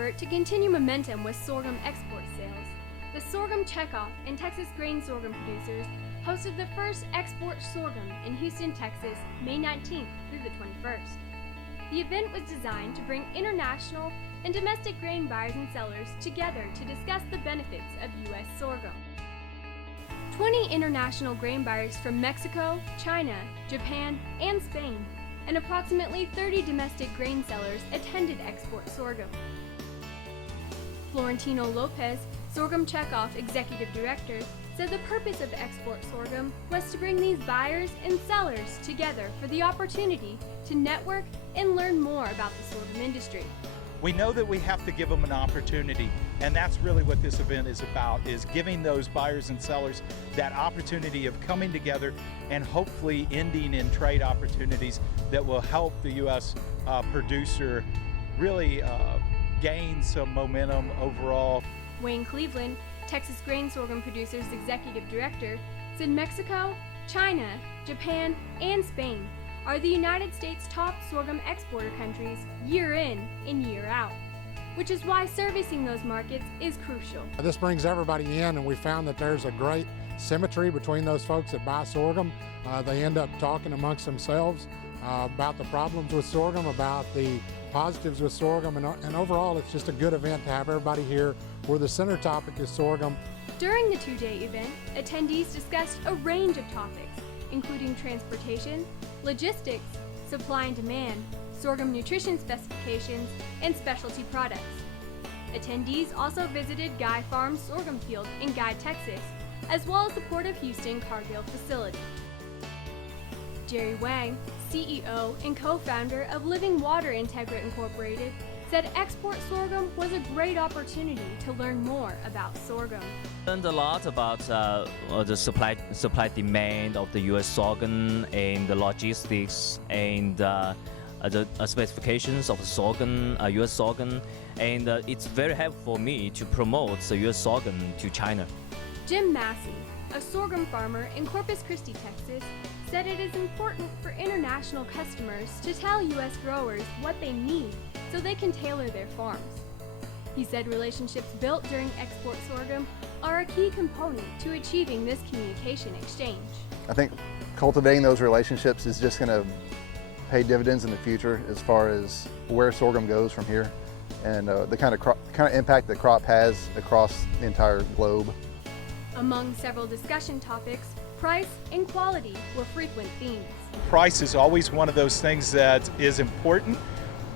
effort to continue momentum with sorghum export sales, the Sorghum Checkoff and Texas grain sorghum producers hosted the first Export Sorghum in Houston, Texas, May 19th through the 21st. The event was designed to bring international and domestic grain buyers and sellers together to discuss the benefits of U.S. sorghum. 20 international grain buyers from Mexico, China, Japan, and Spain, and approximately 30 domestic grain sellers attended Export Sorghum. Florentino Lopez, Sorghum Checkoff Executive Director, said the purpose of Export Sorghum was to bring these buyers and sellers together for the opportunity to network and learn more about the sorghum industry. We know that we have to give them an opportunity, and that's really what this event is about, is giving those buyers and sellers that opportunity of coming together and hopefully ending in trade opportunities that will help the U.S. Producer really gain some momentum overall. Wayne Cleveland, Texas Grain Sorghum Producers Executive Director, said Mexico, China, Japan, and Spain are the United States' top sorghum exporter countries year in and year out, which is why servicing those markets is crucial. This brings everybody in, and we found that there's a great symmetry between those folks that buy sorghum. They end up talking amongst themselves about the problems with sorghum, about the positives with sorghum, and overall it's just a good event to have everybody here where the center topic is sorghum. During the two-day event, attendees discussed a range of topics, including transportation, logistics, supply and demand, sorghum nutrition specifications, and specialty products. Attendees also visited Guy Farms sorghum field in Guy, Texas, as well as the Port of Houston Cargill facility. Jerry Wang, CEO and co-founder of Living Water Integra Incorporated, said Export Sorghum was a great opportunity to learn more about sorghum. Learned a lot about the supply demand of the U.S. sorghum and the logistics and the specifications of sorghum, U.S. sorghum, and it's very helpful for me to promote the U.S. sorghum to China. Jim Massey, a sorghum farmer in Corpus Christi, Texas, said it is important for international customers to tell U.S. growers what they need so they can tailor their farms. He said relationships built during Export Sorghum are a key component to achieving this communication exchange. I think cultivating those relationships is just going to pay dividends in the future as far as where sorghum goes from here and the kind of impact the crop has across the entire globe. Among several discussion topics, price and quality were frequent themes. Price is always one of those things that is important,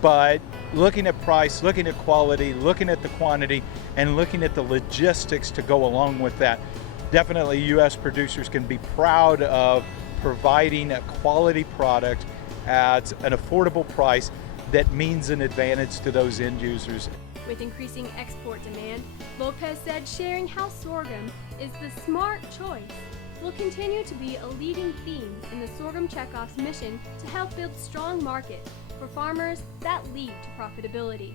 but looking at price, looking at quality, looking at the quantity, and looking at the logistics to go along with that, definitely U.S. producers can be proud of providing a quality product at an affordable price that means an advantage to those end users. With increasing export demand, Lopez said sharing how sorghum is the smart choice will continue to be a leading theme in the Sorghum Checkoff's mission to help build strong markets for farmers that lead to profitability.